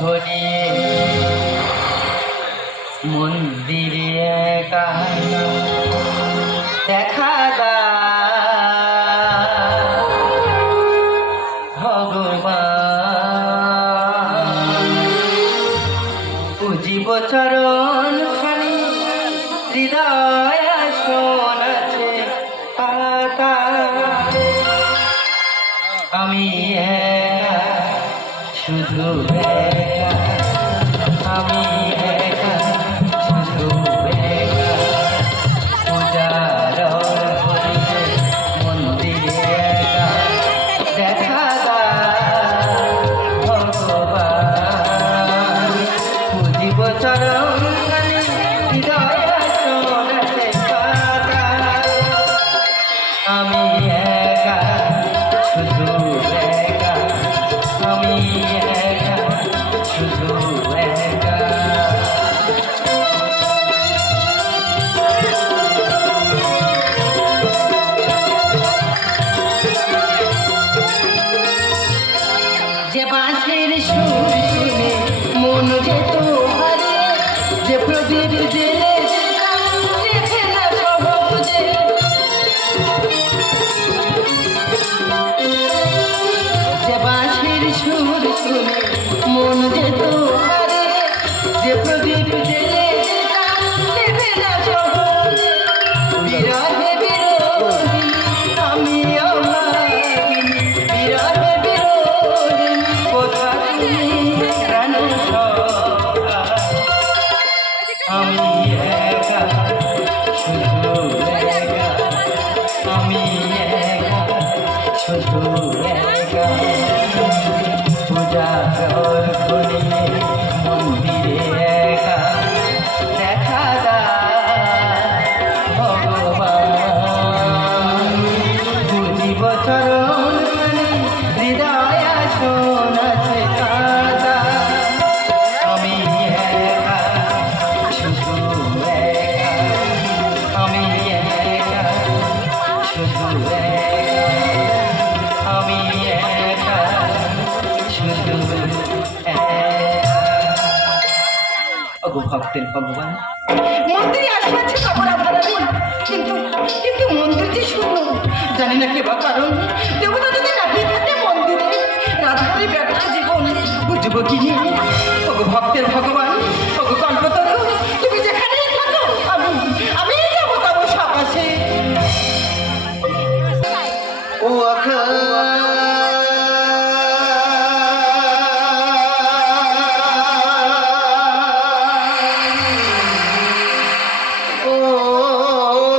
ঘনিয়ে মন্দিরে একা দেখা ভগবান পুজিব চরণ খানি হৃদয় আসন আছে পাতা আমি একা শুধু একা আমি একা শুধু একা পূজার ঘরে মন্দিরে একা দেখা ভগবান পুজিব চরণ খানি হৃদয় আসন আছে পাতা আমি একা শুধু একা আমি একা শুধু একা যে বাঁশের সুর শুনে মন যেত হারিয়ে যে প্রদীপ জেলে যে বাঁশির সুর শুনে মন যেত হারিয়ে যে প্রদীপ জেলে বিরহে বিরোধী আমি বিরহে বিরোধী কোথা তুমি প্রাণ সখা আমি একা শুধু একা আমি একা শুধু একা পূজা ঘরে মন্দিরে একা দেখা ভগবান বুঝিব চরণ হৃদয় আসন আছে কাদা আমি একা শুধু একা আমি একা শুধু একা আমি একা শুধু ওগো ভক্তের ভগবান মন্দিরে আসছে খবর আধারানি কিন্তু কিন্তু মন্দির যে শূন্য জানি না কে বা কারণ দেবতা যদি রাখি থাকে মন্দিরে রাধারে ব্যর্থ জীবন বুঝবো কি ওগো ভক্তের ভগবান ওগো কল্পতরু তুমি যেখানেই থাকো আমি যাবো তব সকাশে ও আখা ও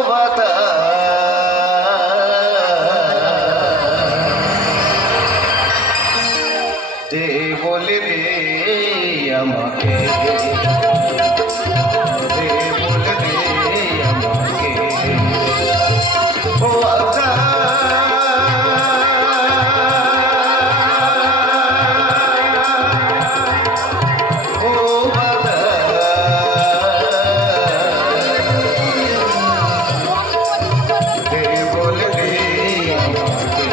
বাতা দে বলে দে আমাকে দে বলে দে আমাকে ও আখা ও বাতা দে বলে দে আমাকে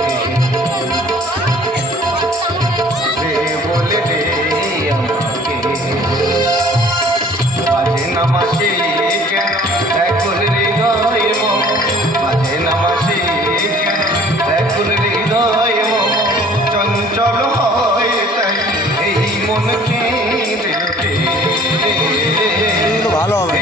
দে বলে দে আমাকে বাজে নামাসে কেন এখন হৃদয় মম বাজে নামাসে কেন এখন হৃদয় মম চঞ্চল হয় তাই এই মন কেঁদে ওঠে ভালো হবে।